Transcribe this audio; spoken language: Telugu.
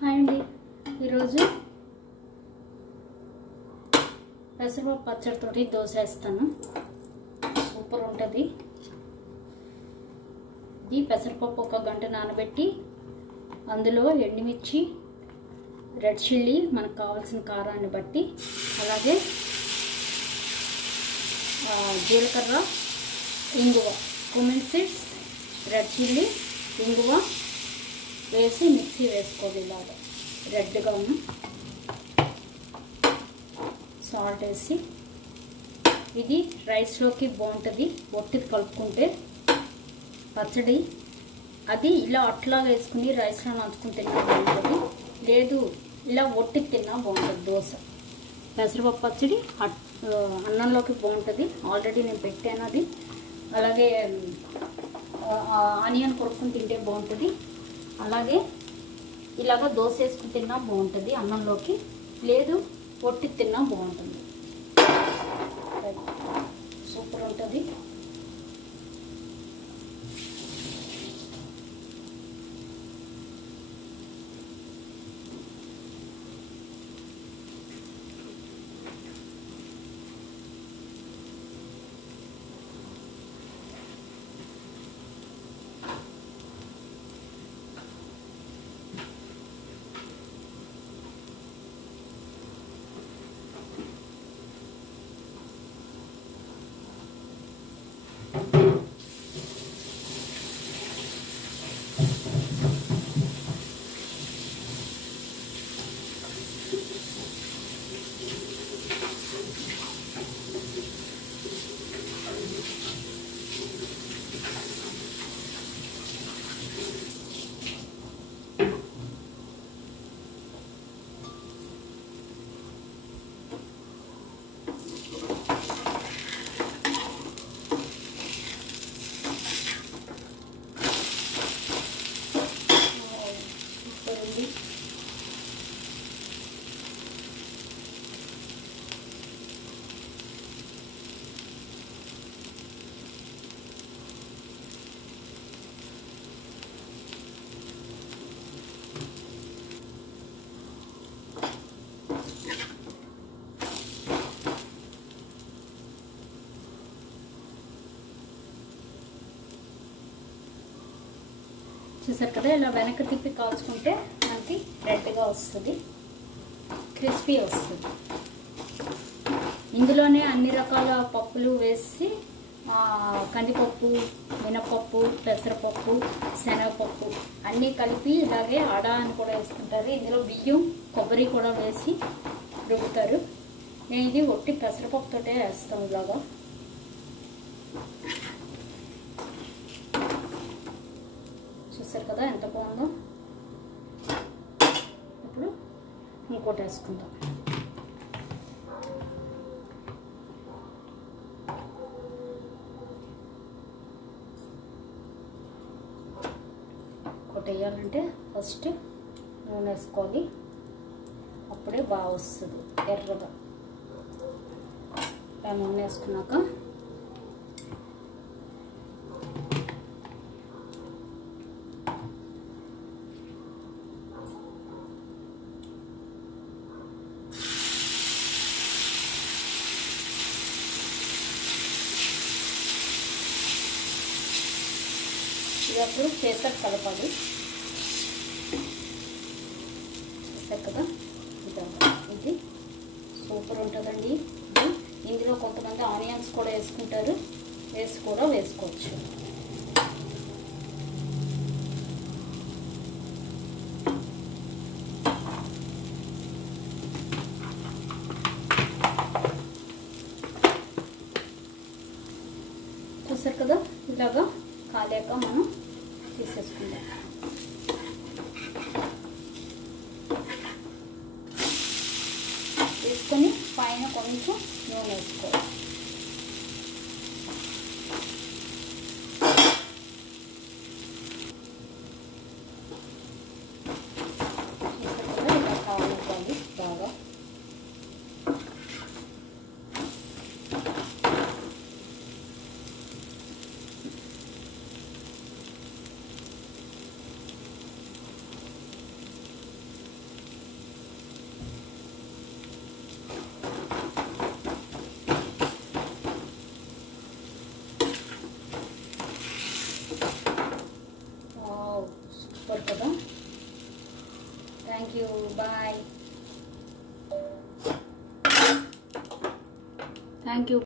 హాయ్ అండి. ఈరోజు పెసరపప్పు పచ్చడితోటి దోశ వేస్తాను. సూపర్ ఉంటుంది. ఇది పెసరపప్పు 1 గంట నానబెట్టి అందులో ఎండుమిర్చి, రెడ్ చిల్లీ మనకు కావాల్సిన కారాన్ని బట్టి, అలాగే జీలకర్ర, ఇంగువ, కుమిన్ సీడ్స్, రెడ్ చిల్లీ, ఇంగువ వేసి మిక్సీ వేసుకోవాలి. ఇలాగా రెడ్గా ఉన్న సాల్ట్ వేసి, ఇది రైస్లోకి బాగుంటుంది. ఒట్టిది కలుపుకుంటే పచ్చడి అది ఇలా అట్లా వేసుకుని రైస్లో నంచుకుని తిన్నా బాగుంటుంది, లేదు ఇలా ఒట్టి తిన్నా బాగుంటుంది. దోశ పెసరపప్పు పచ్చడి అన్నంలోకి బాగుంటుంది. ఆల్రెడీ నేను పెట్టాను అది. అలాగే ఆనియన్ కొరుక్కుని తింటే బాగుంటుంది. అలాగే ఇలాగ దోశ వేసుకుని తిన్నా బాగుంటుంది అన్నంలోకి, లేదు ఒట్టి తిన్నా బాగుంటుంది. సూపర్ ఉంటుంది. చూసారు కదా, ఇలా వెనక్కి తిప్పి కాల్చుకుంటే మనకి రెడ్గా వస్తుంది, క్రిస్పీ వస్తుంది. ఇందులోనే అన్ని రకాల పప్పులు వేసి కందిపప్పు, మినపప్పు, పెసరపప్పు, శనగపప్పు అన్నీ కలిపి ఇలాగే అడ అని కూడా వేసుకుంటారు. ఇందులో బియ్యం, కొబ్బరి కూడా వేసి రుబ్బుతారు. నేను ఇది ఒట్టి పెసరపప్పుతోటే వేస్తాను. ఇలాగా చూసారు కదా ఎంత బాగుందో. ఇప్పుడు ఇంకోటి వేసుకుందాం. ఇంకోటి వేయాలంటే ఫస్ట్ నూనె వేసుకోవాలి, అప్పుడే బాగా వస్తుంది ఎర్రగా. నూనె వేసుకున్నాక అప్పుడు చేత కలపాలి. చూసారు కదా, ఇది సూపర్ ఉంటుందండి. ఇందులో కొంతమంది ఆనియన్స్ కూడా వేసుకుంటారు, వేసి కూడా వేసుకోవచ్చు. చూసారు కదా, ఇలాగా కాలేక మనం తీసేసుకుందాం. వేసుకొని పైన కొంచెం నూనె వేసుకోవాలి. ఇలా కావాలి బాగా. Thank you, bye. Thank you.